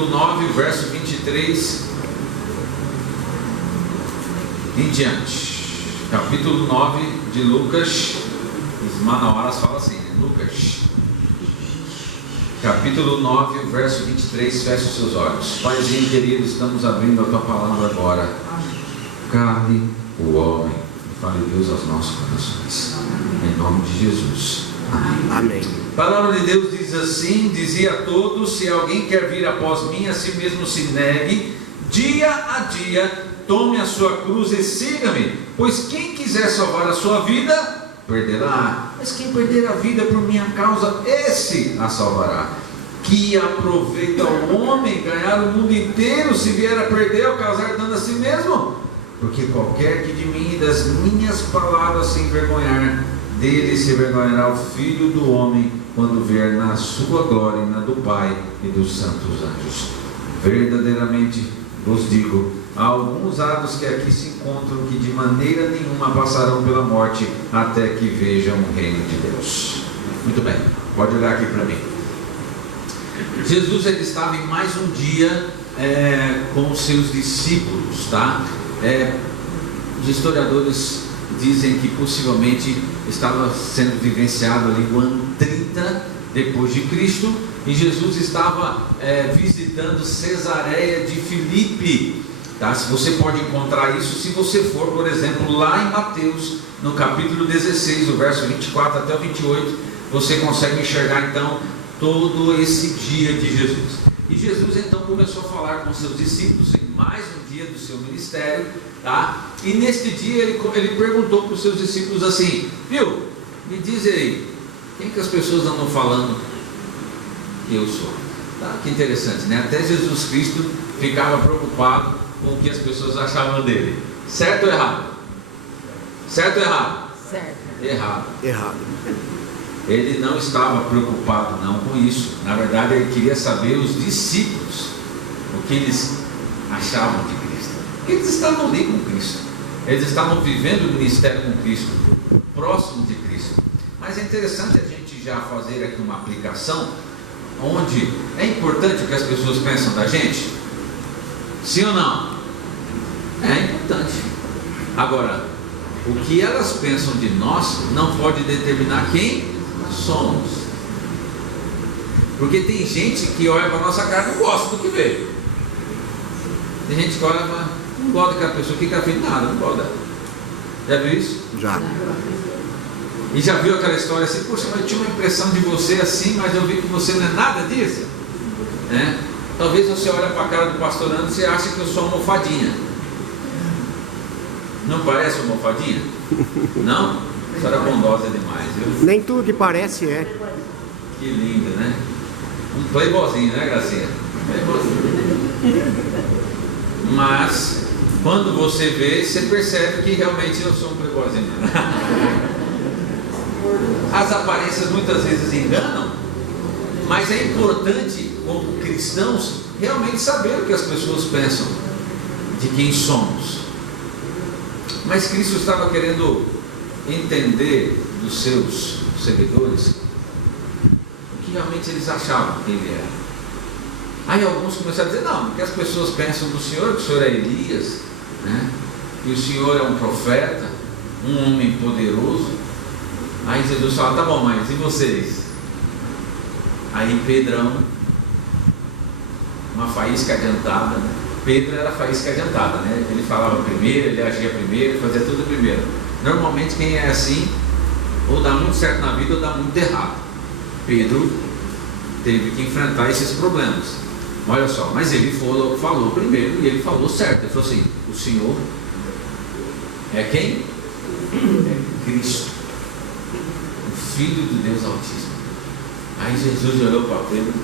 capítulo 9, verso 23 em diante. Capítulo 9 de Lucas. Os manauaras falam assim, né? Lucas, capítulo 9, verso 23. Feche os seus olhos. Paizinho querido, estamos abrindo a tua palavra agora. Cale o homem e fale Deus aos nossos corações. Em nome de Jesus. Amém. Amém. A palavra de Deus diz assim: dizia a todos: se alguém quer vir após mim, a si mesmo se negue, dia a dia, tome a sua cruz e siga-me. Pois quem quiser salvar a sua vida, perderá. Mas quem perder a vida por minha causa, esse a salvará. Que aproveita o homem ganhar o mundo inteiro, se vier a perder ou causar dano a si mesmo? Porque qualquer que de mim e das minhas palavras se envergonhar, dele se envergonhará o Filho do Homem, quando vier na sua glória e na do Pai e dos santos anjos. Verdadeiramente vos digo, há alguns atos que aqui se encontram que de maneira nenhuma passarão pela morte, até que vejam o reino de Deus. Muito bem, pode olhar aqui para mim. Jesus, ele estava em mais um dia com os seus discípulos, tá? Os historiadores dizem que possivelmente estava sendo vivenciado ali o ano 30 depois de Cristo, e Jesus estava visitando Cesareia de Filipe, tá? Se você pode encontrar isso, se você for, por exemplo, lá em Mateus, no capítulo 16, o verso 24 até o 28, você consegue enxergar então todo esse dia de Jesus. E Jesus então começou a falar com seus discípulos em mais um dia do seu ministério, tá? E neste dia ele perguntou para os seus discípulos assim: viu, me diz aí, quem que as pessoas andam falando que eu sou? Tá? Que interessante, né? Até Jesus Cristo ficava preocupado com o que as pessoas achavam dele. Certo ou errado? Certo ou errado? Certo. Errado. Ele não estava preocupado não com isso. Na verdade, ele queria saber os discípulos, o que eles achavam de Cristo. Porque eles estavam ali com Cristo, eles estavam vivendo o ministério com Cristo, próximo de Cristo. Mas é interessante a gente já fazer aqui uma aplicação, onde é importante o que as pessoas pensam da gente. Sim ou não? É importante. Agora, o que elas pensam de nós não pode determinar quem somos. Porque tem gente que olha para a nossa cara e não gosta do que vê. Tem gente que olha e fala, não gosta daquela pessoa, o que ela fez? Nada, não gosta dela. Já viu isso? Já. E já viu aquela história assim, poxa, mas eu tinha uma impressão de você assim, mas eu vi que você não é nada disso, né? Talvez você olhe para a cara do pastor Anderson e você acha que eu sou uma almofadinha. Não parece uma almofadinha? Não? A senhora é bondosa demais, viu? Nem tudo que parece é. Que lindo, né? Um playboyzinho, né, Gracinha? Playboyzinho. Mas quando você vê, você percebe que realmente eu sou um playboyzinho. As aparências muitas vezes enganam, mas é importante, como cristãos, realmente saber o que as pessoas pensam de quem somos. Mas Cristo estava querendo entender dos seus seguidores o que realmente eles achavam que ele era. Aí alguns começaram a dizer, não, porque as pessoas pensam do Senhor, que o Senhor é Elias, né? Que o Senhor é um profeta, um homem poderoso. Aí Jesus fala, tá bom, mas e vocês? Aí Pedrão, uma faísca adiantada, né? Pedro era faísca adiantada, né? Ele falava primeiro, ele agia primeiro, fazia tudo primeiro. Normalmente quem é assim, ou dá muito certo na vida ou dá muito errado. Pedro teve que enfrentar esses problemas. Olha só, mas ele falou primeiro e ele falou certo. Ele falou assim, o Senhor é quem? É Cristo, o Filho de Deus Altíssimo. Aí Jesus olhou para Pedro: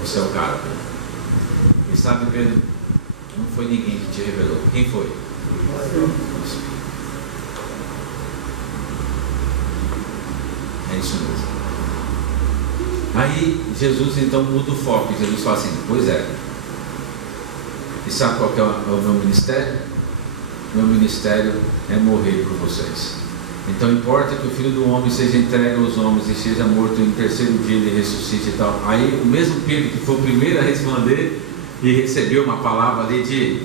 você é o cara. E sabe, Pedro, não foi ninguém que te revelou. Quem foi? É isso mesmo. Aí Jesus então muda o foco. Jesus fala assim, pois é. E sabe qual que é o meu ministério? Meu ministério é morrer por vocês. Então importa que o Filho do Homem seja entregue aos homens e seja morto, e no terceiro dia ele ressuscite e tal. Aí o mesmo Pedro que foi o primeiro a responder e recebeu uma palavra ali de: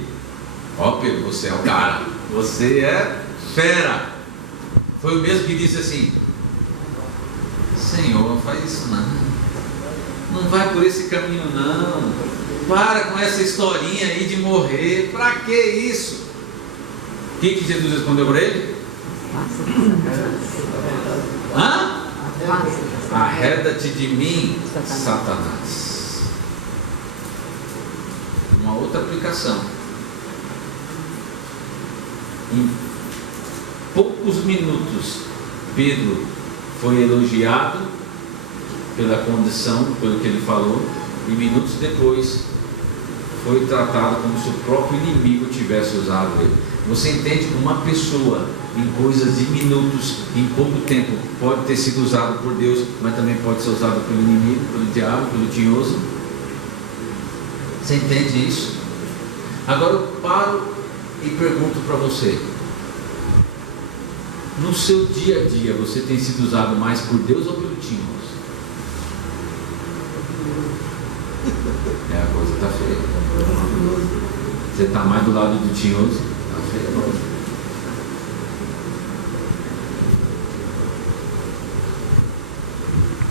ó Pedro, você é o cara, você é fera. Foi o mesmo que disse assim: Senhor, faz isso não vai por esse caminho não, para com essa historinha aí de morrer, para que isso? O que Jesus respondeu para ele? Arreda-te de mim, Satanás. Uma outra aplicação. Em poucos minutos, Pedro foi elogiado pela condição, pelo que ele falou, e minutos depois foi tratado como se o próprio inimigo tivesse usado ele. Você entende que uma pessoa, em coisas de minutos, em pouco tempo, pode ter sido usado por Deus, mas também pode ser usado pelo inimigo, pelo diabo, pelo tinhoso? Você entende isso? Agora eu paro e pergunto para você: no seu dia a dia, você tem sido usado mais por Deus ou pelo tinhoso? A coisa está feia. Você está mais do lado do tinhoso? Está feia.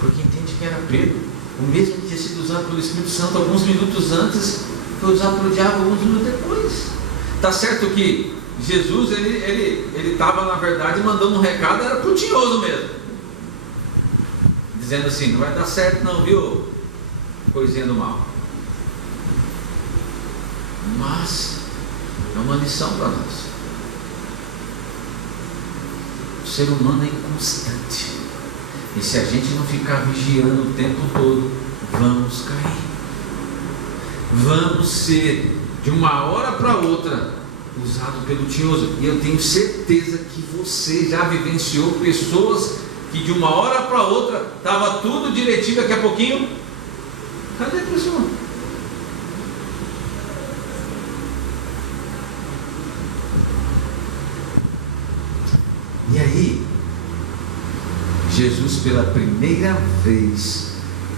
Porque entende que era Pedro, o mesmo que tinha sido usado pelo Espírito Santo alguns minutos antes, foi usado pelo diabo alguns minutos depois. Está certo que Jesus, ele estava na verdade mandando um recado, era para o tinhoso mesmo, dizendo assim: não vai dar certo não, viu, coisinha do mal. Mas é uma lição para nós. O ser humano é inconstante, e se a gente não ficar vigiando o tempo todo, vamos cair, vamos ser de uma hora para outra usado pelo tinhoso. E eu tenho certeza que você já vivenciou pessoas que de uma hora para outra estava tudo direitinho, daqui a pouquinho, cadê a pessoa? E aí, Jesus, pela primeira vez,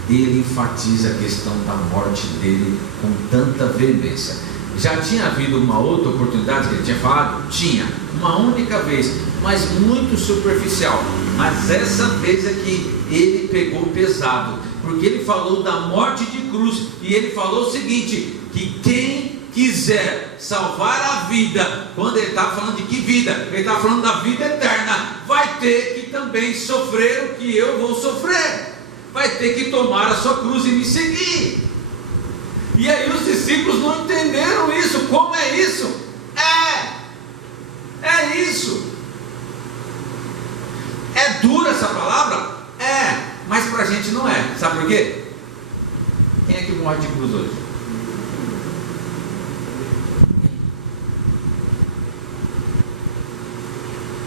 ele enfatiza a questão da morte dele com tanta veemência. Já tinha havido uma outra oportunidade que ele tinha falado? Tinha, uma única vez, mas muito superficial. Mas essa vez é que ele pegou pesado, porque ele falou da morte de cruz, e ele falou o seguinte: que quem quiser salvar a vida, quando ele está falando de que vida? Ele está falando da vida eterna, vai ter que também sofrer o que eu vou sofrer, vai ter que tomar a sua cruz e me seguir. E aí os discípulos não entenderam isso. Como é isso? É isso. É dura essa palavra? Mas para a gente não é. Sabe por quê? Quem é que morre de cruz hoje?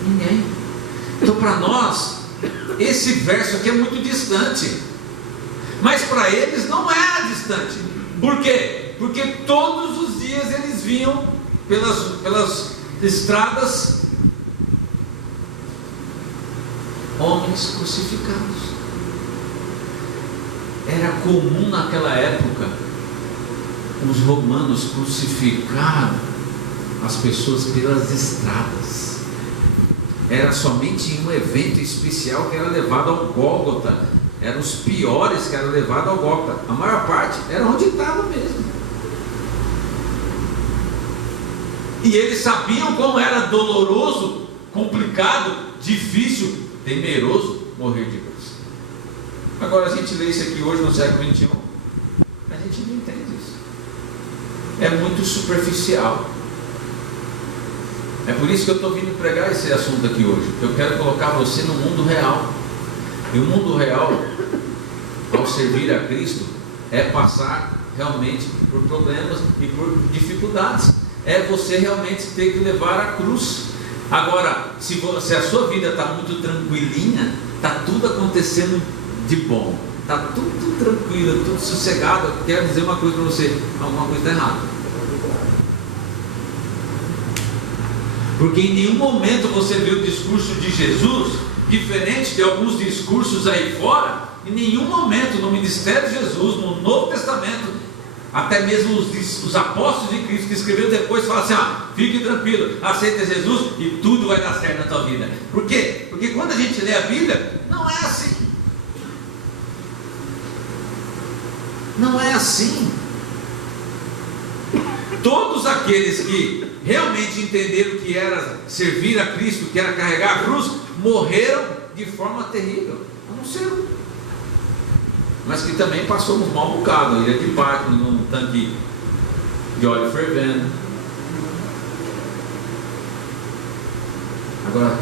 Ninguém. Então para nós, esse verso aqui é muito distante, mas para eles não era distante. Por quê? Porque todos os dias eles vinham pelas estradas homens crucificados. Era comum naquela época os romanos crucificar as pessoas pelas estradas. Era somente em um evento especial que era levado ao Gólgota. Eram os piores que eram levados ao Gólgota. A maior parte era onde estava mesmo. E eles sabiam como era doloroso, complicado, difícil, temeroso morrer de cruz. Agora a gente lê isso aqui hoje no século XXI, a gente não entende isso. É muito superficial. É por isso que eu estou vindo pregar esse assunto aqui hoje. Eu quero colocar você no mundo real. E o mundo real, ao servir a Cristo, é passar realmente por problemas e por dificuldades. É você realmente ter que levar a cruz. Agora, se a sua vida está muito tranquilinha, está tudo acontecendo de bom, está tudo tranquilo, tudo sossegado, eu quero dizer uma coisa para você: alguma coisa está errada. Porque em nenhum momento você vê o discurso de Jesus diferente de alguns discursos aí fora. Em nenhum momento no ministério de Jesus, no Novo Testamento, até mesmo os apóstolos de Cristo que escreveram depois falam assim: fique tranquilo, aceita Jesus e tudo vai dar certo na tua vida. Por quê? Porque quando a gente lê a Bíblia, não é assim. Não é assim. Todos aqueles que realmente entenderam que era servir a Cristo, que era carregar a cruz, morreram de forma terrível. A não ser um, mas que também passou uns mal bocado, ia de barco num tanque de óleo fervendo. Agora,